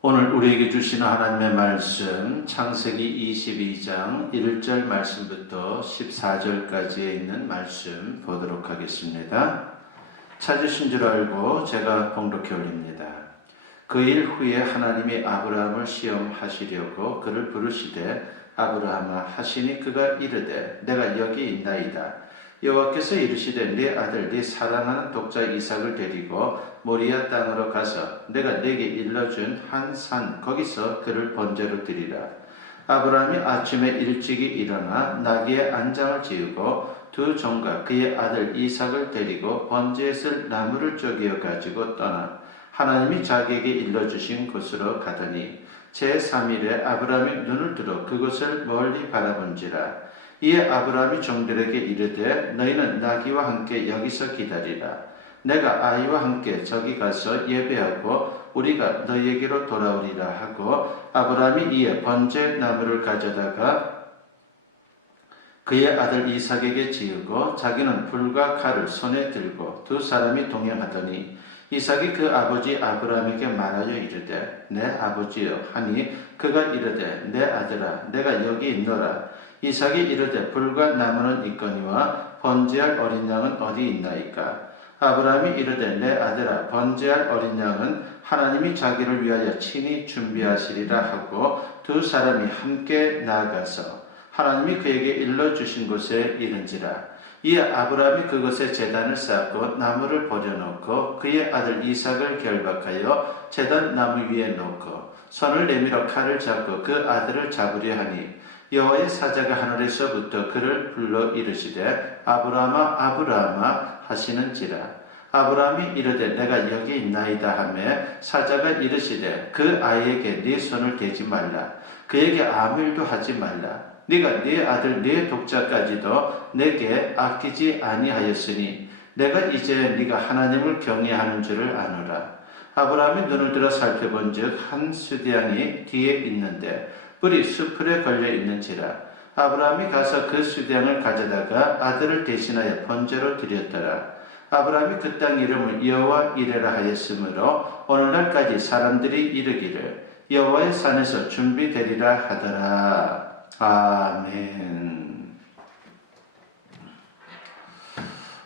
오늘 우리에게 주시는 하나님의 말씀 창세기 22장 1절 말씀부터 14절까지에 있는 말씀 보도록 하겠습니다. 찾으신 줄 알고 제가 봉독해 올립니다. 그 일 후에 하나님이 아브라함을 시험하시려고 그를 부르시되 아브라함아 하시니 그가 이르되 내가 여기 있나이다. 여호와께서 이르시되 네 아들 네 사랑하는 독자 이삭을 데리고 모리아 땅으로 가서 내가 네게 일러준 한 산 거기서 그를 번제로 드리라. 아브라함이 아침에 일찍이 일어나 나귀의 안장을 지우고 두 종과 그의 아들 이삭을 데리고 번제에 쓸 나무를 쪼개어 가지고 떠나 하나님이 자기에게 일러주신 곳으로 가더니 제3일에 아브라함이 눈을 들어 그곳을 멀리 바라본지라. 이에 아브라함이 종들에게 이르되 너희는 나귀와 함께 여기서 기다리라. 내가 아이와 함께 저기 가서 예배하고 우리가 너희에게로 돌아오리라 하고 아브라함이 이에 번제 나무를 가져다가 그의 아들 이삭에게 지우고 자기는 불과 칼을 손에 들고 두 사람이 동행하더니 이삭이 그 아버지 아브라함에게 말하여 이르되 내 아버지여 하니 그가 이르되 내 아들아 내가 여기 있노라. 이삭이 이르되 불과 나무는 있거니와 번제할 어린 양은 어디 있나이까. 아브라함이 이르되 내 아들아 번제할 어린 양은 하나님이 자기를 위하여 친히 준비하시리라 하고 두 사람이 함께 나아가서 하나님이 그에게 일러주신 곳에 이른지라. 이에 아브라함이 그곳에 제단을 쌓고 나무를 버려놓고 그의 아들 이삭을 결박하여 제단 나무 위에 놓고 손을 내밀어 칼을 잡고 그 아들을 잡으려 하니 여호와의 사자가 하늘에서부터 그를 불러 이르시되 아브라함아 아브라함아 하시는지라. 아브라함이 이르되 내가 여기 있나이다 하매 사자가 이르시되 그 아이에게 네 손을 대지 말라. 그에게 아무 일도 하지 말라. 네가 네 아들 네 독자까지도 내게 아끼지 아니하였으니 내가 이제 네가 하나님을 경외하는 줄을 아노라. 아브라함이 눈을 들어 살펴본즉 한 수대양이 뒤에 있는데 뿔이 수풀에 걸려 있는지라. 아브라함이 가서 그 수대양을 가져다가 아들을 대신하여 번제로 드렸더라. 아브라함이 그 땅 이름을 여호와 이레라 하였으므로 오늘날까지 사람들이 이르기를 여호와의 산에서 준비되리라 하더라. 아멘.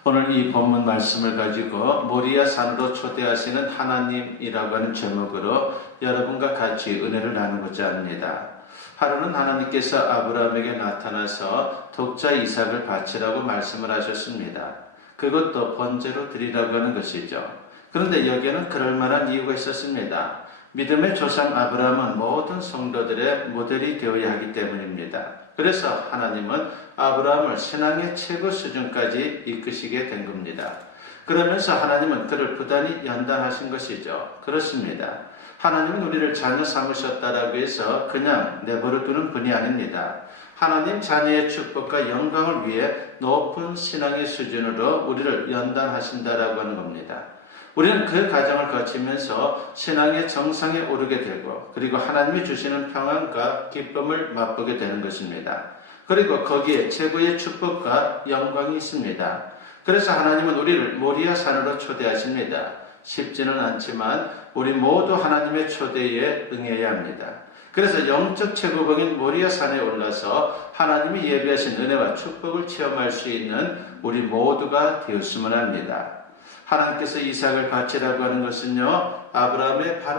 오늘 이 본문 말씀을 가지고 모리아 산으로 초대하시는 하나님이라고 하는 제목으로 여러분과 같이 은혜를 나누고자 합니다. 하루는 하나님께서 아브라함에게 나타나서 독자 이삭을 바치라고 말씀을 하셨습니다. 그것도 번제로 드리라고 하는 것이죠. 그런데 여기에는 그럴 만한 이유가 있었습니다. 믿음의 조상 아브라함은 모든 성도들의 모델이 되어야 하기 때문입니다. 그래서 하나님은 아브라함을 신앙의 최고 수준까지 이끄시게 된 겁니다. 그러면서 하나님은 그를 부단히 연단하신 것이죠. 그렇습니다. 하나님은 우리를 자녀 삼으셨다라고 해서 그냥 내버려 두는 분이 아닙니다. 하나님 자녀의 축복과 영광을 위해 높은 신앙의 수준으로 우리를 연단하신다라고 하는 겁니다. 우리는 그 과정을 거치면서 신앙의 정상에 오르게 되고 그리고 하나님이 주시는 평안과 기쁨을 맛보게 되는 것입니다. 그리고 거기에 최고의 축복과 영광이 있습니다. 그래서 하나님은 우리를 모리아 산으로 초대하십니다. 쉽지는 않지만 우리 모두 하나님의 초대에 응해야 합니다. 그래서 영적 최고봉인 모리아 산에 올라서 하나님이 예비하신 은혜와 축복을 체험할 수 있는 우리 모두가 되었으면 합니다. 하나님께서 이삭을 바치라고 하는 것은요,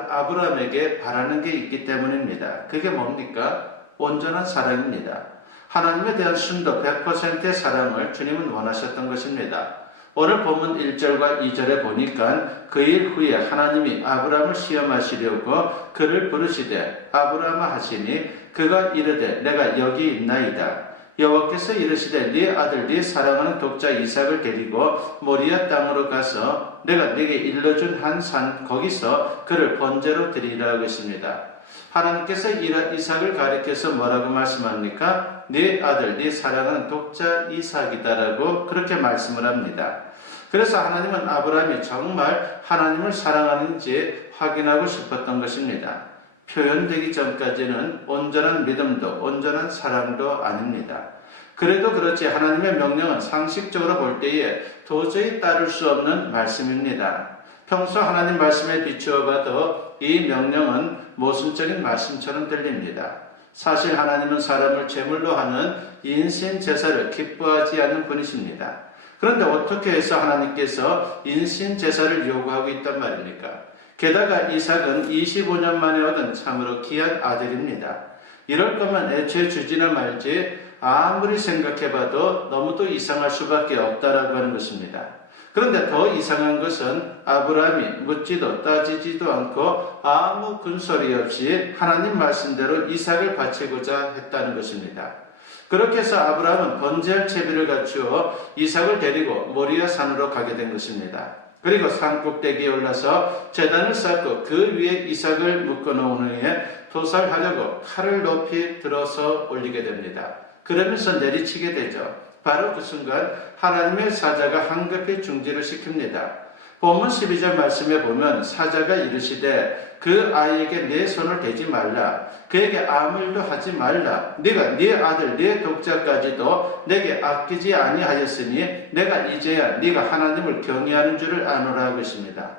아브라함에게 바라는 게 있기 때문입니다. 그게 뭡니까? 온전한 사랑입니다. 하나님에 대한 순도 100%의 사랑을 주님은 원하셨던 것입니다. 오늘 본문 1절과 2절에 보니까 그 일 후에 하나님이 아브라함을 시험하시려고 그를 부르시되 아브라함아 하시니 그가 이르되 내가 여기 있나이다. 여호와께서 이르시되 네 아들 네 사랑하는 독자 이삭을 데리고 모리아 땅으로 가서 내가 네게 일러준 한 산 거기서 그를 번제로 드리라고 했습니다. 하나님께서 이삭을 가리켜서 뭐라고 말씀합니까? 네 아들 네 사랑하는 독자 이삭이다라고 그렇게 말씀을 합니다. 그래서 하나님은 아브라함이 정말 하나님을 사랑하는지 확인하고 싶었던 것입니다. 표현되기 전까지는 온전한 믿음도 온전한 사랑도 아닙니다. 그래도 그렇지 하나님의 명령은 상식적으로 볼 때에 도저히 따를 수 없는 말씀입니다. 평소 하나님 말씀에 비추어 봐도 이 명령은 모순적인 말씀처럼 들립니다. 사실 하나님은 사람을 제물로 하는 인신 제사를 기뻐하지 않는 분이십니다. 그런데 어떻게 해서 하나님께서 인신 제사를 요구하고 있단 말입니까? 게다가 이삭은 25년 만에 얻은 참으로 귀한 아들입니다. 이럴 거면 애초에 주지나 말지 아무리 생각해봐도 너무도 이상할 수밖에 없다라고 하는 것입니다. 그런데 더 이상한 것은 아브라함이 묻지도 따지지도 않고 아무 군소리 없이 하나님 말씀대로 이삭을 바치고자 했다는 것입니다. 그렇게 해서 아브라함은 번제할 채비를 갖추어 이삭을 데리고 모리아 산으로 가게 된 것입니다. 그리고 산 꼭대기에 올라서 제단을 쌓고 그 위에 이삭을 묶어 놓은 후에 도살하려고 칼을 높이 들어서 올리게 됩니다. 그러면서 내리치게 되죠. 바로 그 순간 하나님의 사자가 황급히 중지를 시킵니다. 본문 12절 말씀에 보면 사자가 이르시되 그 아이에게 내 손을 대지 말라. 그에게 아무 일도 하지 말라. 네가 네 아들 네 독자까지도 내게 아끼지 아니하였으니 내가 이제야 네가 하나님을 경외하는 줄을 아노라 하고 있습니다.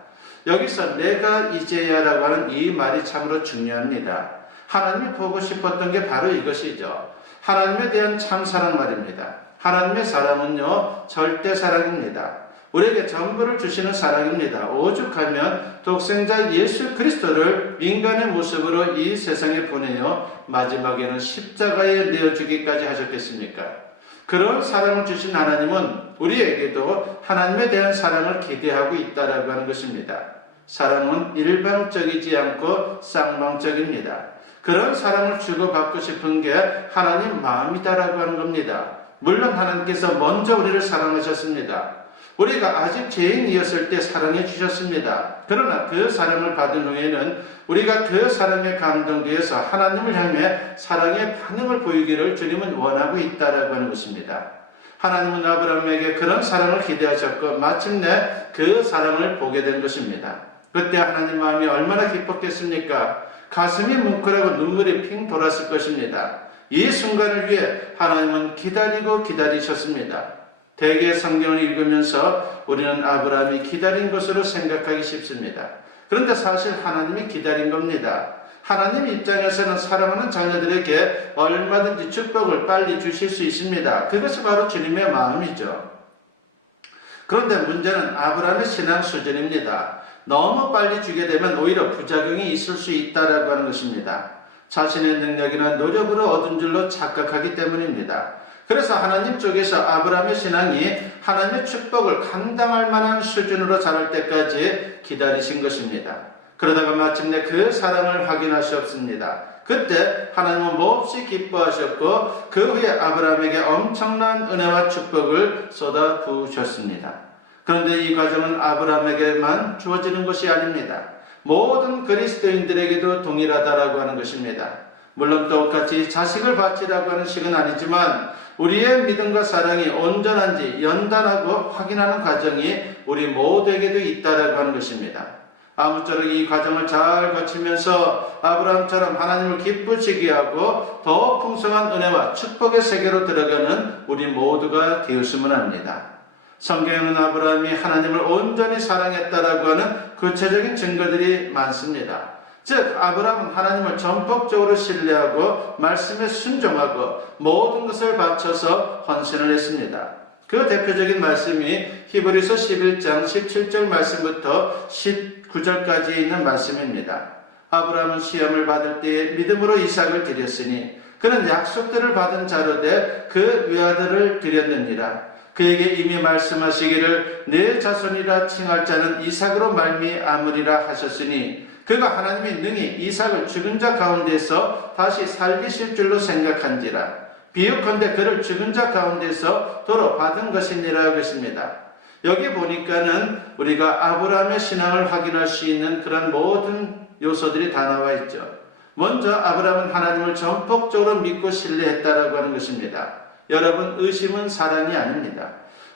여기서 내가 이제야라고 하는 이 말이 참으로 중요합니다. 하나님이 보고 싶었던 게 바로 이것이죠. 하나님에 대한 참사랑 말입니다. 하나님의 사랑은요, 절대 사랑입니다. 우리에게 전부를 주시는 사랑입니다. 오죽하면 독생자 예수 그리스도를 인간의 모습으로 이 세상에 보내어 마지막에는 십자가에 내어주기까지 하셨겠습니까? 그런 사랑을 주신 하나님은 우리에게도 하나님에 대한 사랑을 기대하고 있다라고 하는 것입니다. 사랑은 일방적이지 않고 쌍방적입니다. 그런 사랑을 주고받고 싶은 게 하나님 마음이다라고 하는 겁니다. 물론 하나님께서 먼저 우리를 사랑하셨습니다. 우리가 아직 죄인이었을 때 사랑해 주셨습니다. 그러나 그 사랑을 받은 후에는 우리가 그 사랑에 감동되어서 하나님을 향해 사랑의 반응을 보이기를 주님은 원하고 있다라고 하는 것입니다. 하나님은 아브라함에게 그런 사랑을 기대하셨고 마침내 그 사랑을 보게 된 것입니다. 그때 하나님 마음이 얼마나 기뻤겠습니까? 가슴이 뭉클하고 눈물이 핑 돌았을 것입니다. 이 순간을 위해 하나님은 기다리셨습니다. 대개 성경을 읽으면서 우리는 아브라함이 기다린 것으로 생각하기 쉽습니다. 그런데 사실 하나님이 기다린 겁니다. 하나님 입장에서는 사랑하는 자녀들에게 얼마든지 축복을 빨리 주실 수 있습니다. 그것이 바로 주님의 마음이죠. 그런데 문제는 아브라함의 신앙 수준입니다. 너무 빨리 주게 되면 오히려 부작용이 있을 수 있다라고 하는 것입니다. 자신의 능력이나 노력으로 얻은 줄로 착각하기 때문입니다. 그래서 하나님 쪽에서 아브라함의 신앙이 하나님의 축복을 감당할 만한 수준으로 자랄 때까지 기다리신 것입니다. 그러다가 마침내 그 사랑을 확인하셨습니다. 그때 하나님은 몹시 기뻐하셨고 그 후에 아브라함에게 엄청난 은혜와 축복을 쏟아 부으셨습니다. 그런데 이 과정은 아브라함에게만 주어지는 것이 아닙니다. 모든 그리스도인들에게도 동일하다라고 하는 것입니다. 물론 똑같이 자식을 바치라고 하는 식은 아니지만 우리의 믿음과 사랑이 온전한지 연단하고 확인하는 과정이 우리 모두에게도 있다라고 하는 것입니다. 아무쪼록 이 과정을 잘 거치면서 아브라함처럼 하나님을 기쁘시게 하고 더 풍성한 은혜와 축복의 세계로 들어가는 우리 모두가 되었으면 합니다. 성경에는 아브라함이 하나님을 온전히 사랑했다라고 하는 구체적인 증거들이 많습니다. 즉 아브라함은 하나님을 전폭적으로 신뢰하고 말씀에 순종하고 모든 것을 바쳐서 헌신을 했습니다. 그 대표적인 말씀이 히브리서 11장 17절 말씀부터 19절까지 있는 말씀입니다. 아브라함은 시험을 받을 때에 믿음으로 이삭을 드렸으니 그는 약속들을 받은 자로 돼 그 외아들을 드렸느니라. 그에게 이미 말씀하시기를 내 자손이라 칭할 자는 이삭으로 말미암으리라 하셨으니 그가 하나님이 능히 이삭을 죽은 자 가운데서 다시 살리실 줄로 생각한지라. 비유컨대 그를 죽은 자 가운데서 도로 받은 것이니라 하고 있습니다. 여기 보니까는 우리가 아브라함의 신앙을 확인할 수 있는 그런 모든 요소들이 다 나와 있죠. 먼저 아브라함은 하나님을 전폭적으로 믿고 신뢰했다라고 하는 것입니다. 여러분, 의심은 사랑이 아닙니다.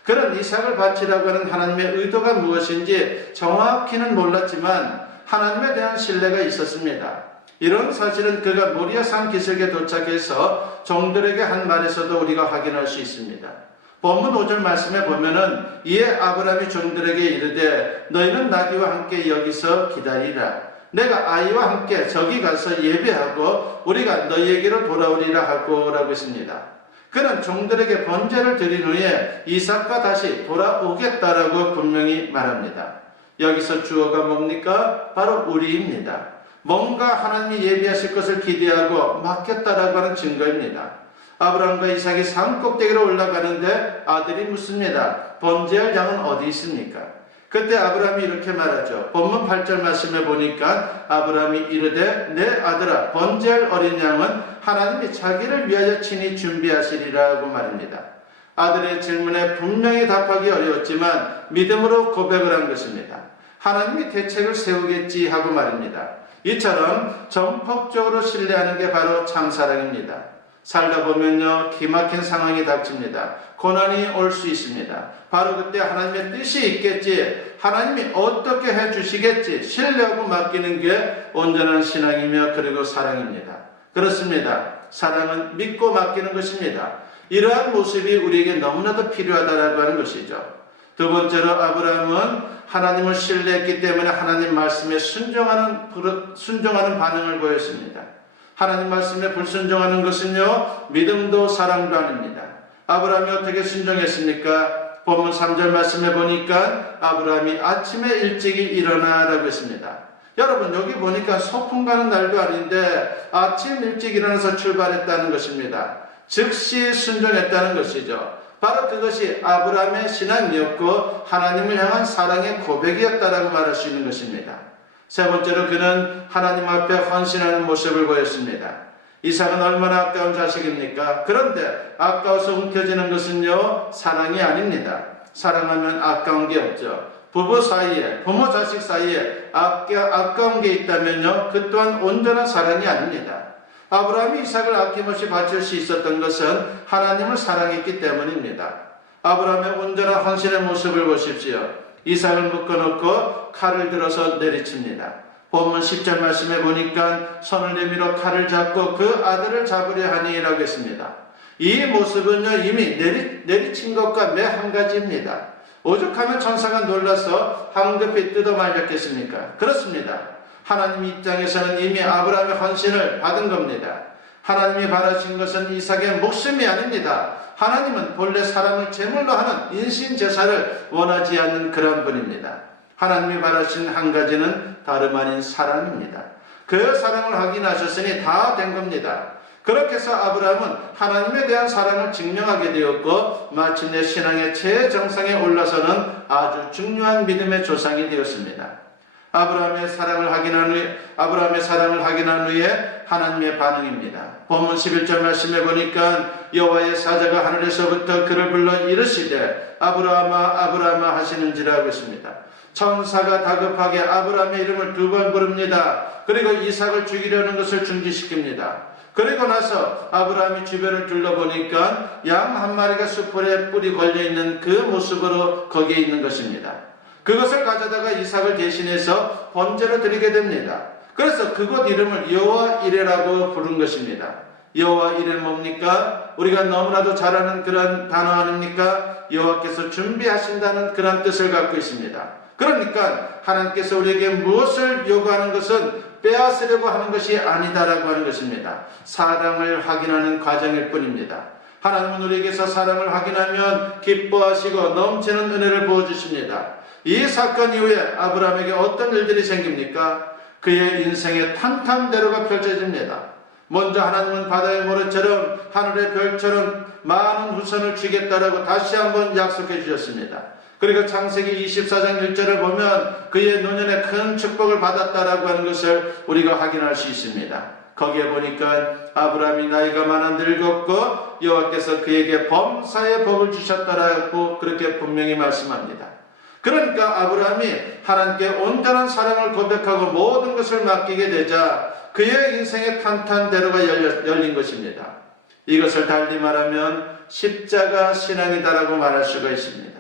그런 이삭을 바치라고 하는 하나님의 의도가 무엇인지 정확히는 몰랐지만 하나님에 대한 신뢰가 있었습니다. 이런 사실은 그가 모리아 산 기슭에 도착해서 종들에게 한 말에서도 우리가 확인할 수 있습니다. 본문 5절 말씀에 보면은 이에 아브라함이 종들에게 이르되 너희는 나귀와 함께 여기서 기다리라. 내가 아이와 함께 저기 가서 예배하고 우리가 너희에게로 돌아오리라 하고라고 했습니다. 그는 종들에게 번제를 드린 후에 이삭과 다시 돌아오겠다라고 분명히 말합니다. 여기서 주어가 뭡니까? 바로 우리입니다. 뭔가 하나님이 예비하실 것을 기대하고 맡겼다라고 하는 증거입니다. 아브라함과 이삭이 산 꼭대기로 올라가는데 아들이 묻습니다. 번제할 양은 어디 있습니까? 그때 아브라함이 이렇게 말하죠. 본문 8절 말씀에 보니까 아브라함이 이르되 내 아들아 번제할 어린 양은 하나님이 자기를 위하여 친히 준비하시리라고 말입니다. 아들의 질문에 분명히 답하기 어려웠지만 믿음으로 고백을 한 것입니다. 하나님이 대책을 세우겠지 하고 말입니다. 이처럼 전폭적으로 신뢰하는 게 바로 참사랑입니다. 살다 보면요 기막힌 상황이 닥칩니다. 고난이 올 수 있습니다. 바로 그때 하나님의 뜻이 있겠지, 하나님이 어떻게 해주시겠지 신뢰하고 맡기는 게 온전한 신앙이며 그리고 사랑입니다. 그렇습니다. 사랑은 믿고 맡기는 것입니다. 이러한 모습이 우리에게 너무나도 필요하다고 하는 것이죠. 두 번째로 아브라함은 하나님을 신뢰했기 때문에 하나님 말씀에 순종하는 반응을 보였습니다. 하나님 말씀에 불순종하는 것은요 믿음도 사랑도 아닙니다. 아브라함이 어떻게 순종했습니까? 본문 3절 말씀에 보니까 아브라함이 아침에 일찍이 일어나라고 했습니다. 여러분 여기 보니까 소풍 가는 날도 아닌데 아침 일찍 일어나서 출발했다는 것입니다. 즉시 순종했다는 것이죠. 바로 그것이 아브라함의 신앙이었고 하나님을 향한 사랑의 고백이었다라고 말할 수 있는 것입니다. 세 번째로 그는 하나님 앞에 헌신하는 모습을 보였습니다. 이삭은 얼마나 아까운 자식입니까? 그런데 아까워서 움켜쥐는 것은요 사랑이 아닙니다. 사랑하면 아까운 게 없죠. 부부 사이에, 부모 자식 사이에 아까운 게 있다면요 그 또한 온전한 사랑이 아닙니다. 아브라함이 이삭을 아낌없이 바칠 수 있었던 것은 하나님을 사랑했기 때문입니다. 아브라함의 온전한 헌신의 모습을 보십시오. 이삭을 묶어놓고 칼을 들어서 내리칩니다. 본문 10절 말씀에 보니까 손을 내밀어 칼을 잡고 그 아들을 잡으려 하니라고 했습니다. 이 모습은요 이미 내리친 것과 매 한 가지입니다. 오죽하면 천사가 놀라서 황급히 뜯어 말렸겠습니까? 그렇습니다. 하나님 입장에서는 이미 아브라함의 헌신을 받은 겁니다. 하나님이 바라신 것은 이삭의 목숨이 아닙니다. 하나님은 본래 사람을 제물로 하는 인신제사를 원하지 않는 그런 분입니다. 하나님이 바라신 한 가지는 다름 아닌 사랑입니다. 그 사랑을 확인하셨으니 다 된 겁니다. 그렇게 해서 아브라함은 하나님에 대한 사랑을 증명하게 되었고 마침내 신앙의 최정상에 올라서는 아주 중요한 믿음의 조상이 되었습니다. 아브라함의 사랑을 확인한 후에 하나님의 반응입니다. 본문 11절 말씀에 보니까 여호와의 사자가 하늘에서부터 그를 불러 이르시되 아브라함아 아브라함아 하시는지라고 했습니다. 천사가 다급하게 아브라함의 이름을 2번 부릅니다. 그리고 이삭을 죽이려는 것을 중지시킵니다. 그리고 나서 아브라함이 주변을 둘러보니까 양 한 마리가 수풀에 뿔이 걸려있는 그 모습으로 거기에 있는 것입니다. 그것을 가져다가 이삭을 대신해서 번제로 드리게 됩니다. 그래서 그곳 이름을 여호와 이레라고 부른 것입니다. 여호와 이레 뭡니까? 우리가 너무나도 잘 아는 그런 단어 아닙니까? 여호와께서 준비하신다는 그런 뜻을 갖고 있습니다. 그러니까 하나님께서 우리에게 무엇을 요구하는 것은 빼앗으려고 하는 것이 아니다라고 하는 것입니다. 사랑을 확인하는 과정일 뿐입니다. 하나님은 우리에게서 사랑을 확인하면 기뻐하시고 넘치는 은혜를 부어주십니다. 이 사건 이후에 아브라함에게 어떤 일들이 생깁니까? 그의 인생의 탄탄대로가 펼쳐집니다. 먼저 하나님은 바다의 모래처럼 하늘의 별처럼 많은 후손을 주겠다라고 다시 한번 약속해 주셨습니다. 그리고 창세기 24장 1절을 보면 그의 노년에 큰 축복을 받았다라고 하는 것을 우리가 확인할 수 있습니다. 거기에 보니까 아브라함이 나이가 많아 늙었고 여호와께서 그에게 범사의 복을 주셨다라고 그렇게 분명히 말씀합니다. 그러니까 아브라함이 하나님께 온전한 사랑을 고백하고 모든 것을 맡기게 되자 그의 인생의 탄탄대로가 열린 것입니다. 이것을 달리 말하면 십자가 신앙이다라고 말할 수가 있습니다.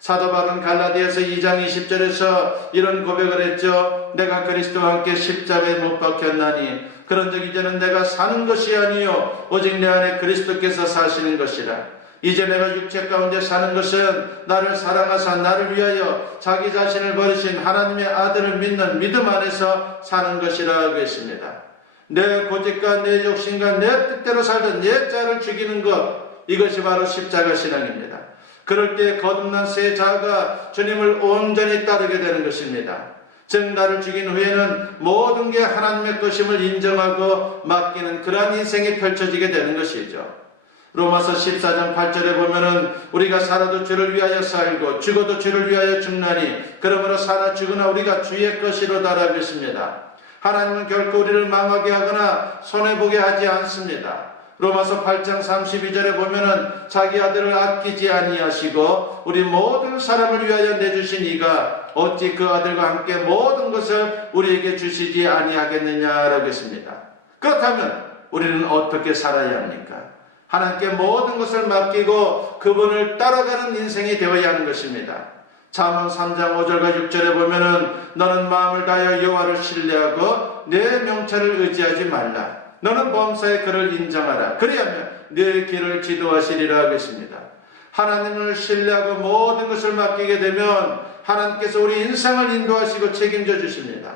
사도 바울은 갈라디아서 2장 20절에서 이런 고백을 했죠. 내가 그리스도와 함께 십자가에 못 박혔나니 그런즉 이제는 내가 사는 것이 아니요 오직 내 안에 그리스도께서 사시는 것이라. 이제 내가 육체 가운데 사는 것은 나를 사랑하사 나를 위하여 자기 자신을 버리신 하나님의 아들을 믿는 믿음 안에서 사는 것이라 하고 있습니다. 내 고집과 내 욕심과 내 뜻대로 살던 내 자를 죽이는 것, 이것이 바로 십자가 신앙입니다. 그럴 때 거듭난 새 자가 주님을 온전히 따르게 되는 것입니다. 즉 나를 죽인 후에는 모든 게 하나님의 것임을 인정하고 맡기는 그러한 인생이 펼쳐지게 되는 것이죠. 로마서 14장 8절에 보면은 우리가 살아도 주를 위하여 살고 죽어도 주를 위하여 죽나니 그러므로 살아 죽으나 우리가 주의 것이로다라고 했습니다. 하나님은 결코 우리를 망하게 하거나 손해보게 하지 않습니다. 로마서 8장 32절에 보면은 자기 아들을 아끼지 아니하시고 우리 모든 사람을 위하여 내주신 이가 어찌 그 아들과 함께 모든 것을 우리에게 주시지 아니하겠느냐라고 했습니다. 그렇다면 우리는 어떻게 살아야 합니까? 하나님께 모든 것을 맡기고 그분을 따라가는 인생이 되어야 하는 것입니다. 잠언 3장 5절과 6절에 보면은 너는 마음을 다하여 여호와를 신뢰하고 내 명철을 의지하지 말라. 너는 범사의 그를 인정하라. 그리하면 네 길을 지도하시리라 하겠습니다. 하나님을 신뢰하고 모든 것을 맡기게 되면 하나님께서 우리 인생을 인도하시고 책임져 주십니다.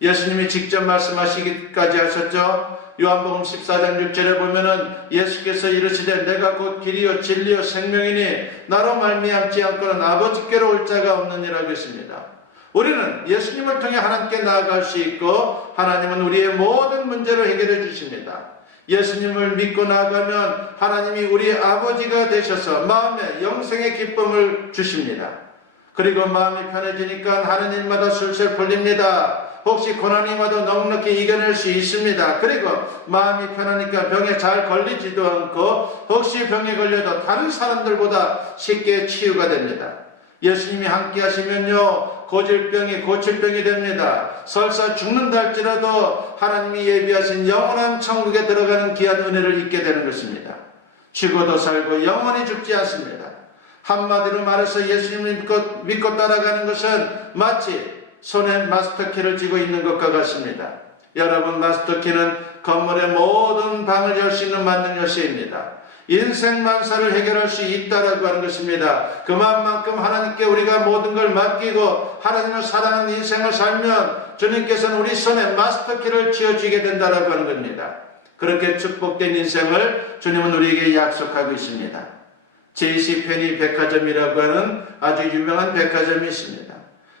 예수님이 직접 말씀하시기까지 하셨죠. 요한복음 14장 6절에 보면은 예수께서 이르시되 내가 곧 길이요 진리요 생명이니 나로 말미암지 않고는 아버지께로 올 자가 없느니라 했습니다. 우리는 예수님을 통해 하나님께 나아갈 수 있고 하나님은 우리의 모든 문제를 해결해 주십니다. 예수님을 믿고 나아가면 하나님이 우리의 아버지가 되셔서 마음에 영생의 기쁨을 주십니다. 그리고 마음이 편해지니까 하는 일마다 술술 풀립니다. 혹시 고난이 와도 넉넉히 이겨낼 수 있습니다. 그리고 마음이 편하니까 병에 잘 걸리지도 않고 혹시 병에 걸려도 다른 사람들보다 쉽게 치유가 됩니다. 예수님이 함께 하시면요 고질병이 고칠병이 됩니다. 설사 죽는다 할지라도 하나님이 예비하신 영원한 천국에 들어가는 귀한 은혜를 잊게 되는 것입니다. 죽어도 살고 영원히 죽지 않습니다. 한마디로 말해서 예수님을 믿고 따라가는 것은 마치 손에 마스터키를 쥐고 있는 것과 같습니다. 여러분, 마스터키는 건물의 모든 방을 열 수 있는 만능 열쇠입니다. 인생 만사를 해결할 수 있다라고 하는 것입니다. 그만큼 하나님께 우리가 모든 걸 맡기고 하나님을 사랑하는 인생을 살면 주님께서는 우리 손에 마스터키를 쥐어주게 된다라고 하는 겁니다. 그렇게 축복된 인생을 주님은 우리에게 약속하고 있습니다. J.C. 페니 백화점이라고 하는 아주 유명한 백화점이 있습니다.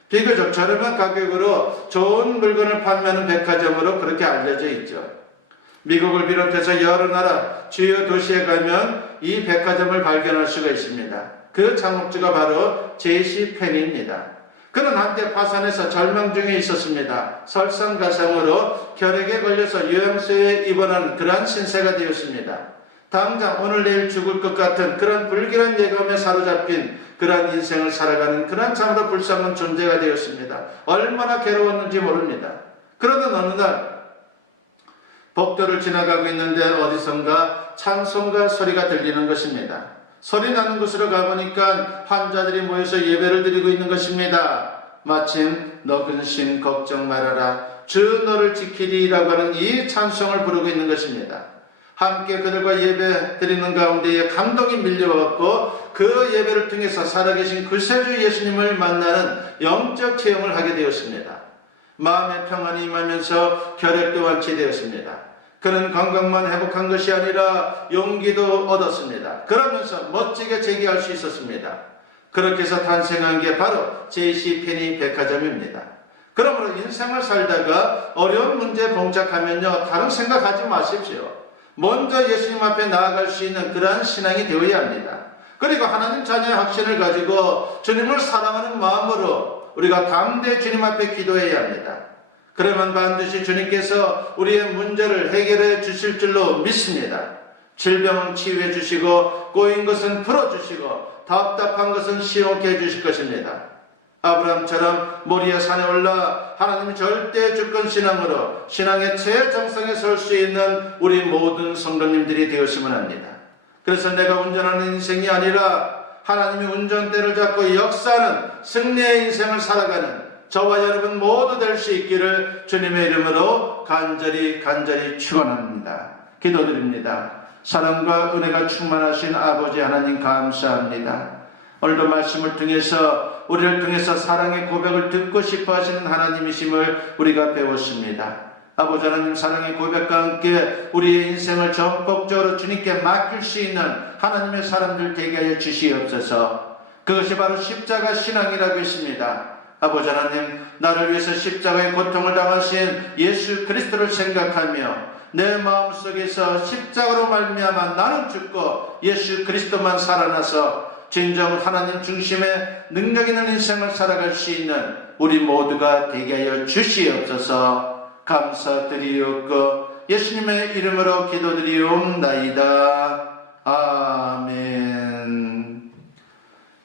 비교적 저렴한 가격으로 좋은 물건을 판매하는 백화점으로 그렇게 알려져 있죠. 미국을 비롯해서 여러 나라 주요 도시에 가면 이 백화점을 발견할 수가 있습니다. 그 창업주가 바로 J.C. 페니입니다. 그는 한때 파산해서 절망 중에 있었습니다. 설상가상으로 결핵에 걸려서 요양소에 입원하는 그러한 신세가 되었습니다. 당장 오늘 내일 죽을 것 같은 그런 불길한 예감에 사로잡힌 그러한 인생을 살아가는 그러한 참으로 불쌍한 존재가 되었습니다. 얼마나 괴로웠는지 모릅니다. 그러던 어느 날 복도를 지나가고 있는데 어디선가 찬송가 소리가 들리는 것입니다. 소리 나는 곳으로 가보니까 환자들이 모여서 예배를 드리고 있는 것입니다. 마침 너 근심 걱정 말아라 주 너를 지키리라고 하는 이 찬송을 부르고 있는 것입니다. 함께 그들과 예배 드리는 가운데에 감동이 밀려왔고 그 예배를 통해서 살아계신 구세주 예수님을 만나는 영적 체험을 하게 되었습니다. 마음의 평안이 임하면서 결핵도 완치되었습니다. 그는 건강만 회복한 것이 아니라 용기도 얻었습니다. 그러면서 멋지게 재기할 수 있었습니다. 그렇게 해서 탄생한 게 바로 J.C. 페니 백화점입니다. 그러므로 인생을 살다가 어려운 문제에 봉착하면요 다른 생각하지 마십시오. 먼저 예수님 앞에 나아갈 수 있는 그러한 신앙이 되어야 합니다. 그리고 하나님 자녀의 확신을 가지고 주님을 사랑하는 마음으로 우리가 담대히 주님 앞에 기도해야 합니다. 그러면 반드시 주님께서 우리의 문제를 해결해 주실 줄로 믿습니다. 질병은 치유해 주시고 꼬인 것은 풀어주시고 답답한 것은 시원케 해주실 것입니다. 아브라함처럼 모리아 산에 올라 하나님의 절대 주권 신앙으로 신앙의 최정상에 설 수 있는 우리 모든 성도님들이 되었으면 합니다. 그래서 내가 운전하는 인생이 아니라 하나님이 운전대를 잡고 역사하는 승리의 인생을 살아가는 저와 여러분 모두 될 수 있기를 주님의 이름으로 간절히 축원합니다. 기도드립니다. 사랑과 은혜가 충만하신 아버지 하나님 감사합니다. 오늘도 말씀을 통해서 우리를 통해서 사랑의 고백을 듣고 싶어 하시는 하나님이심을 우리가 배웠습니다. 아버지 하나님 사랑의 고백과 함께 우리의 인생을 전폭적으로 주님께 맡길 수 있는 하나님의 사람들 되게 하여 주시옵소서. 그것이 바로 십자가 신앙이라고 했습니다. 아버지 하나님, 나를 위해서 십자가의 고통을 당하신 예수 그리스도를 생각하며 내 마음속에서 십자가로 말미암아 나는 죽고 예수 그리스도만 살아나서 진정 하나님 중심의 능력 있는 인생을 살아갈 수 있는 우리 모두가 되게 하여 주시옵소서. 감사드리옵고 예수님의 이름으로 기도드리옵나이다. 아멘.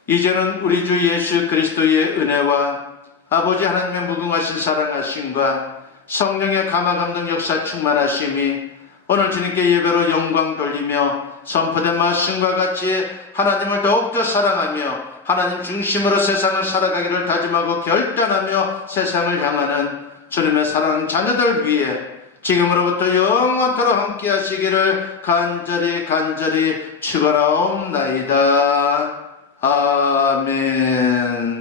이제는 우리 주 예수 그리스도의 은혜와 아버지 하나님의 무궁하신 사랑하심과 성령의 감화감동 역사 충만하심이 오늘 주님께 예배로 영광 돌리며 선포된 말씀과 같이 하나님을 더욱더 사랑하며 하나님 중심으로 세상을 살아가기를 다짐하고 결단하며 세상을 향하는 주님의 사랑하는 자녀들 위해 지금으로부터 영원토록 함께 하시기를 간절히 축원하옵나이다. 아멘.